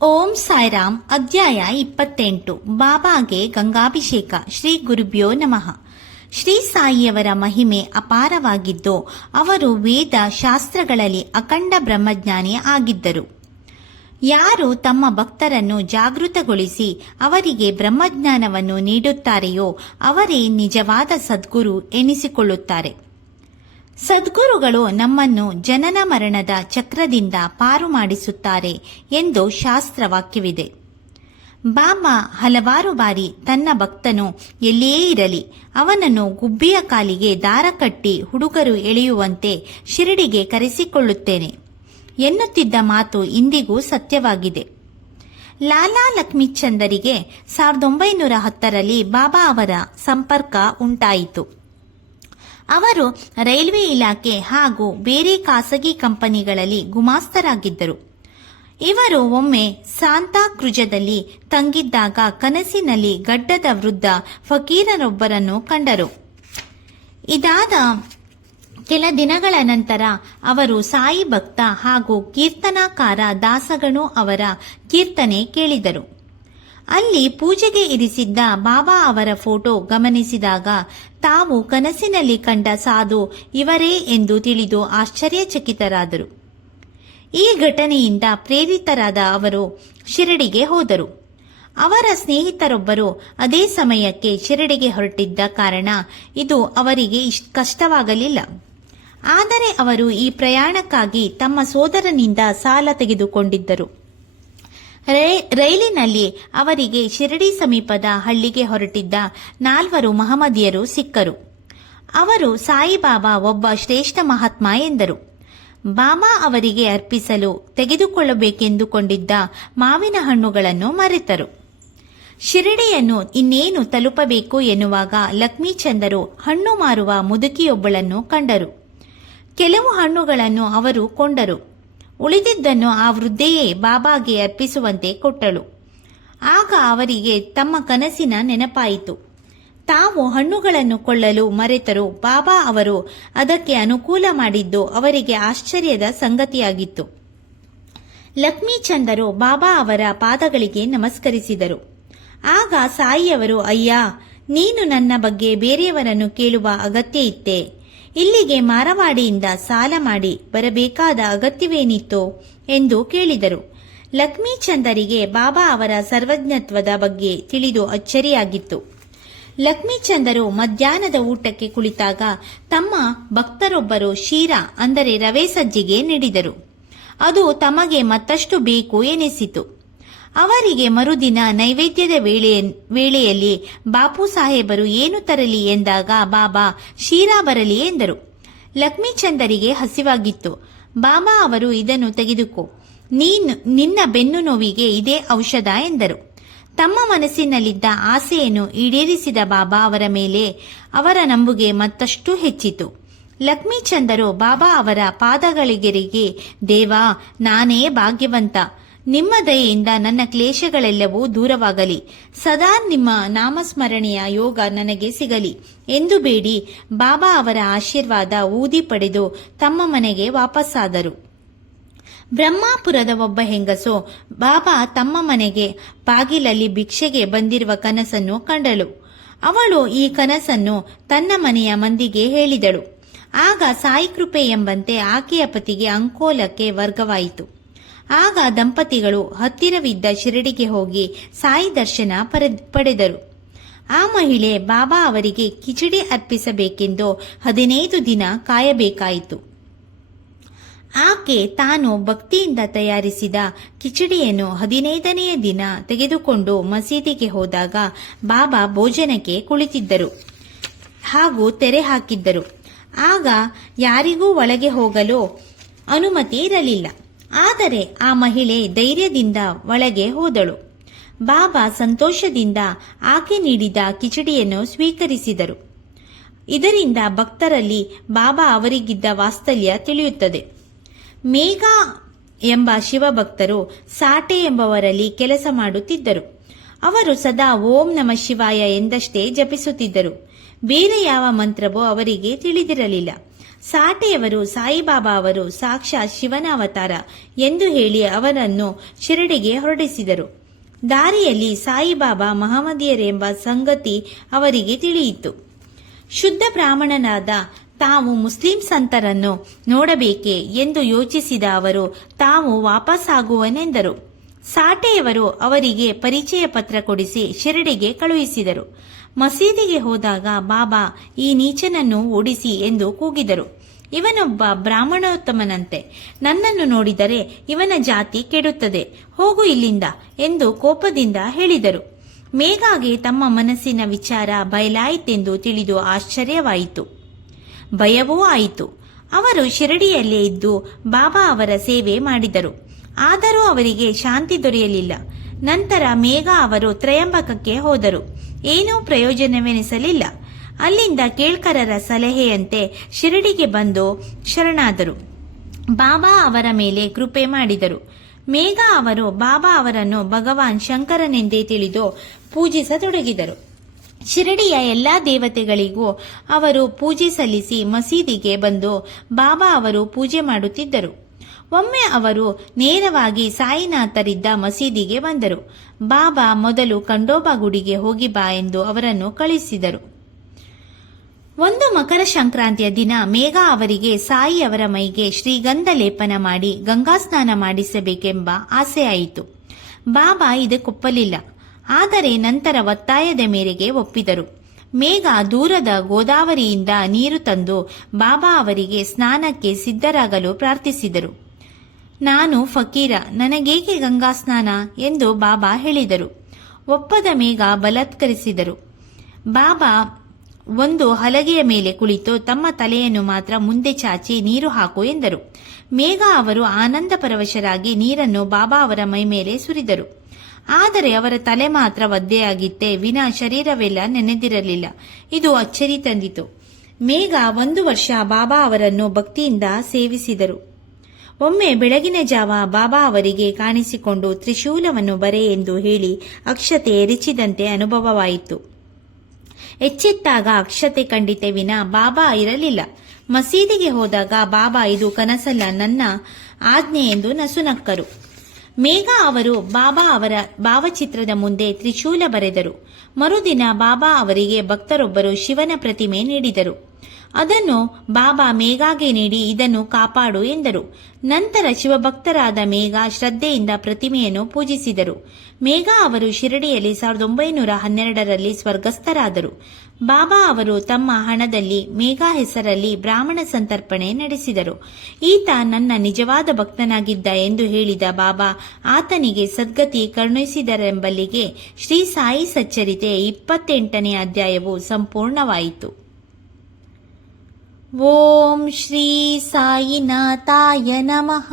ಓಂ ಸಾಯಿರಾಮ್. ಅಧ್ಯಾಯ 28. ಬಾಬಾಗೆ ಗಂಗಾಭಿಷೇಕ. ಶ್ರೀ ಗುರುಭ್ಯೋ ನಮಃ. ಶ್ರೀ ಸಾಯಿಯವರ ಮಹಿಮೆ ಅಪಾರವಾಗಿದ್ದು, ಅವರು ವೇದ ಶಾಸ್ತ್ರಗಳಲ್ಲಿ ಅಖಂಡ ಬ್ರಹ್ಮಜ್ಞಾನಿ ಆಗಿದ್ದರು. ಯಾರು ತಮ್ಮ ಭಕ್ತರನ್ನು ಜಾಗೃತಗೊಳಿಸಿ ಅವರಿಗೆ ಬ್ರಹ್ಮಜ್ಞಾನವನ್ನು ನೀಡುತ್ತಾರೆಯೋ ಅವರೇ ನಿಜವಾದ ಸದ್ಗುರು ಎನಿಸಿಕೊಳ್ಳುತ್ತಾರೆ. ಸದ್ಗುರುಗಳು ನಮ್ಮನ್ನು ಜನನ ಮರಣದ ಚಕ್ರದಿಂದ ಪಾರು ಮಾಡಿಸುತ್ತಾರೆ ಎಂದು ಶಾಸ್ತ್ರವಾಕ್ಯವಿದೆ. ಬಾಬಾ ಹಲವಾರು ಬಾರಿ ತನ್ನ ಭಕ್ತನು ಎಲ್ಲೇ ಇರಲಿ ಅವನನ್ನು ಗುಬ್ಬಿಯ ಕಾಲಿಗೆ ದಾರ ಕಟ್ಟಿ ಹುಡುಗರು ಎಳೆಯುವಂತೆ ಶಿರಡಿಗೆ ಕರೆಸಿಕೊಳ್ಳುತ್ತೇನೆ ಎನ್ನುತ್ತಿದ್ದ ಮಾತು ಇಂದಿಗೂ ಸತ್ಯವಾಗಿದೆ. ಲಾಲಾ ಲಕ್ಷ್ಮೀಚಂದರಿಗೆ 1910ರಲ್ಲಿ ಬಾಬಾ ಅವರ ಸಂಪರ್ಕ ಉಂಟಾಯಿತು. ಅವರು ರೈಲ್ವೆ ಇಲಾಖೆ ಹಾಗೂ ಬೇರೆ ಖಾಸಗಿ ಕಂಪನಿಗಳಲ್ಲಿ ಗುಮಾಸ್ತರಾಗಿದ್ದರು. ಇವರು ಒಮ್ಮೆ ಸಾಂತಾಕ್ರುಜದಲ್ಲಿ ತಂಗಿದ್ದಾಗ ಕನಸಿನಲ್ಲಿ ಗಡ್ಡದ ವೃದ್ಧ ಫಕೀರರೊಬ್ಬರನ್ನು ಕಂಡರು. ಇದಾದ ಕೆಲ ದಿನಗಳ ನಂತರ ಅವರು ಸಾಯಿ ಭಕ್ತ ಹಾಗೂ ಕೀರ್ತನಾಕಾರ ದಾಸಗಣು ಅವರ ಕೀರ್ತನೆ ಕೇಳಿದರು. ಅಲ್ಲಿ ಪೂಜೆಗೆ ಇರಿಸಿದ್ದ ಬಾಬಾ ಅವರ ಫೋಟೋ ಗಮನಿಸಿದಾಗ ತಾವು ಕನಸಿನಲ್ಲಿ ಕಂಡ ಸಾಧು ಇವರೇ ಎಂದು ತಿಳಿದು ಆಶ್ಚರ್ಯಚಕಿತರಾದರು. ಈ ಘಟನೆಯಿಂದ ಪ್ರೇರಿತರಾದ ಅವರು ಶಿರಡಿಗೆ ಹೋದರು. ಅವರ ಸ್ನೇಹಿತರೊಬ್ಬರು ಅದೇ ಸಮಯಕ್ಕೆ ಶಿರಡಿಗೆ ಹೊರಟಿದ್ದ ಕಾರಣ ಇದು ಅವರಿಗೆ ಕಷ್ಟವಾಗಲಿಲ್ಲ. ಆದರೆ ಅವರು ಈ ಪ್ರಯಾಣಕ್ಕಾಗಿ ತಮ್ಮ ಸೋದರನಿಂದ ಸಾಲ ತೆಗೆದುಕೊಂಡಿದ್ದರು. ರೈಲಿನಲ್ಲಿ ಅವರಿಗೆ ಶಿರಡಿ ಸಮೀಪದ ಹಳ್ಳಿಗೆ ಹೊರಟಿದ್ದ 4 ಮಹಮ್ಮದಿಯರು ಸಿಕ್ಕರು. ಅವರು ಸಾಯಿಬಾಬಾ ಒಬ್ಬ ಶ್ರೇಷ್ಠ ಮಹಾತ್ಮ ಎಂದರು. ಬಾಬಾ ಅವರಿಗೆ ಅರ್ಪಿಸಲು ತೆಗೆದುಕೊಳ್ಳಬೇಕೆಂದುಕೊಂಡಿದ್ದ ಮಾವಿನ ಹಣ್ಣುಗಳನ್ನು ಮರೆತರು. ಶಿರಡಿಯನ್ನು ಇನ್ನೇನು ತಲುಪಬೇಕು ಎನ್ನುವಾಗ ಲಕ್ಷ್ಮೀಚಂದರು ಹಣ್ಣು ಮಾರುವ ಮುದುಕಿಯೊಬ್ಬಳನ್ನು ಕಂಡರು. ಕೆಲವು ಹಣ್ಣುಗಳನ್ನು ಅವರು ಕೊಂಡರು. ಉಳಿದಿದ್ದನ್ನು ಆ ವೃದ್ಧೆಯೇ ಬಾಬಾಗೆ ಅರ್ಪಿಸುವಂತೆ ಕೊಟ್ಟಳು. ಆಗ ಅವರಿಗೆ ತಮ್ಮ ಕನಸಿನ ನೆನಪಾಯಿತು. ತಾವು ಹಣ್ಣುಗಳನ್ನು ಕೊಳ್ಳಲು ಮರೆತರು. ಬಾಬಾ ಅವರು ಅದಕ್ಕೆ ಅನುಕೂಲ ಮಾಡಿದ್ದು ಅವರಿಗೆ ಆಶ್ಚರ್ಯದ ಸಂಗತಿಯಾಗಿತ್ತು. ಲಕ್ಷ್ಮೀಚಂದರು ಬಾಬಾ ಅವರ ಪಾದಗಳಿಗೆ ನಮಸ್ಕರಿಸಿದರು. ಆಗ ಸಾಯಿಯವರು, ಅಯ್ಯ, ನೀನು ನನ್ನ ಬಗ್ಗೆ ಬೇರೆಯವರನ್ನು ಕೇಳುವ ಅಗತ್ಯ ಇತ್ತೇ? ಇಲ್ಲಿಗೆ ಮಾರವಾಡಿಯಿಂದ ಸಾಲ ಮಾಡಿ ಬರಬೇಕಾದ ಅಗತ್ಯವೇನಿತ್ತೋ ಎಂದು ಕೇಳಿದರು. ಲಕ್ಷ್ಮೀಚಂದರಿಗೆ ಬಾಬಾ ಅವರ ಸರ್ವಜ್ಞತ್ವದ ಬಗ್ಗೆ ತಿಳಿದು ಅಚ್ಚರಿಯಾಗಿತ್ತು. ಲಕ್ಷ್ಮೀಚಂದರು ಮಧ್ಯಾಹ್ನದ ಊಟಕ್ಕೆ ಕುಳಿತಾಗ ತಮ್ಮ ಭಕ್ತರೊಬ್ಬರು ಶೀರಾ ಅಂದರೆ ರವೆ ಸಜ್ಜಿಗೆ ನೀಡಿದರು. ಅದು ತಮಗೆ ಮತ್ತಷ್ಟು ಬೇಕು ಎನಿಸಿತು. ಅವರಿಗೆ ಮರುದಿನ ನೈವೇದ್ಯದ ವೇಳೆಯಲ್ಲಿ ಬಾಪು ಸಾಹೇಬರು ಏನು ತರಲಿ ಎಂದಾಗ ಬಾಬಾ ಶೀರಾ ಬರಲಿ ಎಂದರು. ಲಕ್ಷ್ಮೀಚಂದರಿಗೆ ಹಸಿವಾಗಿತ್ತು. ಬಾಬಾ ಅವರು, ಇದನ್ನು ತೆಗೆದುಕೋ, ನಿನ್ನ ಬೆನ್ನು ನೋವಿಗೆ ಇದೇ ಔಷಧ ಎಂದರು. ತಮ್ಮ ಮನಸ್ಸಿನಲ್ಲಿದ್ದ ಆಸೆಯನ್ನು ಈಡೇರಿಸಿದ ಬಾಬಾ ಅವರ ಮೇಲೆ ಅವರ ನಂಬುಗೆ ಮತ್ತಷ್ಟು ಹೆಚ್ಚಿತು. ಲಕ್ಷ್ಮೀಚಂದರು ಬಾಬಾ ಅವರ ಪಾದಗಳಿಗೆರಿಗೆ, ದೇವಾ, ನಾನೇ ಭಾಗ್ಯವಂತ, ನಿಮ್ಮ ದಯೆಯಿಂದ ನನ್ನ ಕ್ಲೇಶಗಳೆಲ್ಲವೂ ದೂರವಾಗಲಿ, ಸದಾ ನಿಮ್ಮ ನಾಮಸ್ಮರಣೆಯ ಯೋಗ ನನಗೆ ಸಿಗಲಿ ಎಂದು ಬೇಡಿ ಬಾಬಾ ಅವರ ಆಶೀರ್ವಾದ ಊದಿ ಪಡೆದು ತಮ್ಮ ಮನೆಗೆ ವಾಪಸ್ಸಾದರು. ಬ್ರಹ್ಮಾಪುರದ ಒಬ್ಬ ಹೆಂಗಸು ಬಾಬಾ ತಮ್ಮ ಮನೆಗೆ ಬಾಗಿಲಲ್ಲಿ ಭಿಕ್ಷೆಗೆ ಬಂದಿರುವ ಕನಸನ್ನು ಕಂಡಳು. ಅವಳು ಈ ಕನಸನ್ನು ತನ್ನ ಮನೆಯ ಮಂದಿಗೆ ಹೇಳಿದಳು. ಆಗ ಸಾಯಿ ಕೃಪೆ ಎಂಬಂತೆ ಆಕೆಯ ಪತಿಗೆ ಅಂಕೋಲಕ್ಕೆ ವರ್ಗವಾಯಿತು. ಆಗ ದಂಪತಿಗಳು ಹತ್ತಿರವಿದ್ದ ಶಿರಡಿಗೆ ಹೋಗಿ ಸಾಯಿ ದರ್ಶನ ಪಡೆದರು. ಆ ಮಹಿಳೆ ಬಾಬಾ ಅವರಿಗೆ ಕಿಚಡಿ ಅರ್ಪಿಸಬೇಕೆಂದು 15 ದಿನ ಕಾಯಬೇಕಾಯಿತು. ಆಕೆ ತಾನು ಭಕ್ತಿಯಿಂದ ತಯಾರಿಸಿದ ಕಿಚಡಿಯನ್ನು 15ನೆಯ ದಿನ ತೆಗೆದುಕೊಂಡು ಮಸೀದಿಗೆ ಹೋದಾಗ ಬಾಬಾ ಭೋಜನಕ್ಕೆ ಕುಳಿತಿದ್ದರು ಹಾಗೂ ತೆರೆ ಹಾಕಿದ್ದರು. ಆಗ ಯಾರಿಗೂ ಒಳಗೆ ಹೋಗಲು ಅನುಮತಿ ಇರಲಿಲ್ಲ. ಆದರೆ ಆ ಮಹಿಳೆ ಧೈರ್ಯದಿಂದ ಒಳಗೆ ಹೋದಳು. ಬಾಬಾ ಸಂತೋಷದಿಂದ ಆಕೆ ನೀಡಿದ ಕಿಚಡಿಯನ್ನು ಸ್ವೀಕರಿಸಿದರು. ಇದರಿಂದ ಭಕ್ತರಲ್ಲಿ ಬಾಬಾ ಅವರಿಗಿದ್ದ ವಾತ್ಸಲ್ಯ ತಿಳಿಯುತ್ತದೆ. ಮೇಘ ಎಂಬ ಶಿವಭಕ್ತರು ಸಾಟೆ ಎಂಬವರಲ್ಲಿ ಕೆಲಸ ಮಾಡುತ್ತಿದ್ದರು. ಅವರು ಸದಾ ಓಂ ನಮಃ ಶಿವಾಯ ಎಂದಷ್ಟೇ ಜಪಿಸುತ್ತಿದ್ದರು. ಬೇರೆ ಯಾವ ಮಂತ್ರವೂ ಅವರಿಗೆ ತಿಳಿದಿರಲಿಲ್ಲ. ಸಾಟೆಯವರು ಸಾಯಿಬಾಬಾ ಅವರು ಸಾಕ್ಷಾತ್ ಶಿವನ ಅವತಾರ ಎಂದು ಹೇಳಿ ಅವರನ್ನು ಶಿರಡಿಗೆ ಹೊರಡಿಸಿದರು. ದಾರಿಯಲ್ಲಿ ಸಾಯಿಬಾಬಾ ಮಹಮ್ಮದೀಯರೆಂಬ ಸಂಗತಿ ಅವರಿಗೆ ತಿಳಿಯಿತು. ಶುದ್ಧ ಬ್ರಾಹ್ಮಣನಾದ ತಾವು ಮುಸ್ಲಿಂ ಸಂತರನ್ನು ನೋಡಬೇಕೆ ಎಂದು ಯೋಚಿಸಿದ ಅವರು ತಾವು ವಾಪಸ್ಸಾಗುವನೆಂದರು. ಸಾಟೆಯವರು ಅವರಿಗೆ ಪರಿಚಯ ಪತ್ರ ಕೊಡಿಸಿ ಶಿರಡಿಗೆ ಕಳುಹಿಸಿದರು. ಮಸೀದಿಗೆ ಹೋದಾಗ ಬಾಬಾ ಈ ನೀಚನನ್ನು ಓಡಿಸಿ ಎಂದು ಕೂಗಿದರು. ಇವನೊಬ್ಬ ಬ್ರಾಹ್ಮಣೋತ್ತಮನಂತೆ, ನನ್ನನ್ನು ನೋಡಿದರೆ ಇವನ ಜಾತಿ ಕೆಡುತ್ತದೆ, ಹೋಗು ಇಲ್ಲಿಂದ ಎಂದು ಕೋಪದಿಂದ ಹೇಳಿದರು. ಮೇಘಾಗೆ ತಮ್ಮ ಮನಸ್ಸಿನ ವಿಚಾರ ಬಯಲಾಯಿತೆಂದು ತಿಳಿದು ಆಶ್ಚರ್ಯವಾಯಿತು, ಭಯವೂ ಆಯಿತು. ಅವರು ಶಿರಡಿಯಲ್ಲೇ ಇದ್ದು ಬಾಬಾ ಅವರ ಸೇವೆ ಮಾಡಿದರು. ಆದರೂ ಅವರಿಗೆ ಶಾಂತಿ ದೊರೆಯಲಿಲ್ಲ. ನಂತರ ಮೇಘ ಅವರು ತ್ರಯಂಬಕಕ್ಕೆ ಹೋದರು. ಏನೂ ಪ್ರಯೋಜನವೆನಿಸಲಿಲ್ಲ. ಅಲ್ಲಿಂದ ಕೇಳ್ಕರರ ಸಲಹೆಯಂತೆ ಶಿರಡಿಗೆ ಬಂದು ಶರಣಾದರು. ಬಾಬಾ ಅವರ ಮೇಲೆ ಕೃಪೆ ಮಾಡಿದರು. ಮೇಘ ಅವರು ಬಾಬಾ ಅವರನ್ನು ಭಗವಾನ್ ಶಂಕರನೆಂದೇ ತಿಳಿದು ಪೂಜಿಸತೊಡಗಿದರು. ಶಿರಡಿಯ ಎಲ್ಲಾ ದೇವತೆಗಳಿಗೂ ಅವರು ಪೂಜೆ ಸಲ್ಲಿಸಿ ಮಸೀದಿಗೆ ಬಂದು ಬಾಬಾ ಅವರು ಪೂಜೆ ಮಾಡುತ್ತಿದ್ದರು. ಒಮ್ಮೆ ಅವರು ನೇರವಾಗಿ ಸಾಯಿನಾಥರಿದ್ದ ಮಸೀದಿಗೆ ಬಂದರು. ಬಾಬಾ ಮೊದಲು ಖಂಡೋಬಾ ಗುಡಿಗೆ ಹೋಗಿ ಬಾ ಎಂದು ಅವರನ್ನು ಕಳಿಸಿದರು. ಒಂದು ಮಕರ ಸಂಕ್ರಾಂತಿಯ ದಿನ ಮೇಘ ಅವರಿಗೆ ಸಾಯಿ ಅವರ ಮೈಗೆ ಶ್ರೀಗಂಧ ಲೇಪನ ಮಾಡಿ ಗಂಗಾ ಸ್ನಾನ ಮಾಡಿಸಬೇಕೆಂಬ ಆಸೆಯಾಯಿತು. ಬಾಬಾ ಇದಕ್ಕೊಪ್ಪಲಿಲ್ಲ. ಆದರೆ ನಂತರ ಒತ್ತಾಯದ ಮೇರೆಗೆ ಒಪ್ಪಿದರು. ಮೇಘ ದೂರದ ಗೋದಾವರಿಯಿಂದ ನೀರು ತಂದು ಬಾಬಾ ಅವರಿಗೆ ಸ್ನಾನಕ್ಕೆ ಸಿದ್ಧರಾಗಲು ಪ್ರಾರ್ಥಿಸಿದರು. ನಾನು ಫಕೀರ, ನನಗೇಕೆ ಗಂಗಾ ಸ್ನಾನ ಎಂದು ಬಾಬಾ ಹೇಳಿದರು. ಒಪ್ಪದ ಮೇಘ ಬಲಾತ್ಕರಿಸಿದರು. ಬಾಬಾ ಒಂದು ಹಲಗೆಯ ಮೇಲೆ ಕುಳಿತು ತಮ್ಮ ತಲೆಯನ್ನು ಮಾತ್ರ ಮುಂದೆ ಚಾಚಿ ನೀರು ಹಾಕು ಎಂದರು. ಮೇಘ ಅವರು ಆನಂದ ಪರವಶರಾಗಿ ನೀರನ್ನು ಬಾಬಾ ಅವರ ಮೈ ಮೇಲೆ ಸುರಿದರು. ಆದರೆ ಅವರ ತಲೆ ಮಾತ್ರ ಒದ್ದೆಯಾಗಿತ್ತೇ ವಿನಾ ಶರೀರವೆಲ್ಲ ನೆನೆದಿರಲಿಲ್ಲ. ಇದು ಅಚ್ಚರಿ ತಂದಿತು. ಮೇಘ 1 ವರ್ಷ ಬಾಬಾ ಅವರನ್ನು ಭಕ್ತಿಯಿಂದ ಸೇವಿಸಿದರು. ಒಮ್ಮೆ ಬೆಳಗಿನ ಜಾವ ಬಾಬಾ ಅವರಿಗೆ ಕಾಣಿಸಿಕೊಂಡು ತ್ರಿಶೂಲವನ್ನು ಬರೆ ಎಂದು ಹೇಳಿ ಅಕ್ಷತೆ ಎರಚಿದಂತೆ ಅನುಭವವಾಯಿತು. ಎಚ್ಚೆತ್ತಾಗ ಅಕ್ಷತೆ ಕಂಡಿತೆ ವಿನಾ ಬಾಬಾ ಇರಲಿಲ್ಲ. ಮಸೀದಿಗೆ ಹೋದಾಗ ಬಾಬಾ ಇದು ಕನಸಲ್ಲ, ನನ್ನ ಆಜ್ಞೆ ಎಂದು ನಸುನಕ್ಕರು. ಮೇಘ ಅವರು ಬಾಬಾ ಅವರ ಭಾವಚಿತ್ರದ ಮುಂದೆ ತ್ರಿಶೂಲ ಬರೆದರು. ಮರುದಿನ ಬಾಬಾ ಅವರಿಗೆ ಭಕ್ತರೊಬ್ಬರು ಶಿವನ ಪ್ರತಿಮೆ ನೀಡಿದರು. ಅದನ್ನು ಬಾಬಾ ಮೇಘಾಗೆ ನೀಡಿ ಇದನ್ನು ಕಾಪಾಡು ಎಂದರು. ನಂತರ ಶಿವಭಕ್ತರಾದ ಮೇಘ ಶ್ರದ್ಧೆಯಿಂದ ಪ್ರತಿಮೆಯನ್ನು ಪೂಜಿಸಿದರು. ಮೇಘ ಅವರು ಶಿರಡಿಯಲ್ಲಿ 1912ರಲ್ಲಿ ಸ್ವರ್ಗಸ್ಥರಾದರು. ಬಾಬಾ ಅವರು ತಮ್ಮ ಹಣದಲ್ಲಿ ಮೇಘ ಹೆಸರಲ್ಲಿ ಬ್ರಾಹ್ಮಣ ಸಂತರ್ಪಣೆ ನಡೆಸಿದರು. ಈತ ನನ್ನ ನಿಜವಾದ ಭಕ್ತನಾಗಿದ್ದ ಎಂದು ಹೇಳಿದ ಬಾಬಾ ಆತನಿಗೆ ಸದ್ಗತಿ ಕರುಣಿಸಿದರೆಂಬಲ್ಲಿಗೆ ಶ್ರೀ ಸಾಯಿ ಸಚ್ಚರಿತೆ 28ನೇ ಅಧ್ಯಾಯವು ಸಂಪೂರ್ಣವಾಯಿತು. ಓಂ ಶ್ರೀ ಸಾಯಿನಾಥಾಯ ನಮಃ.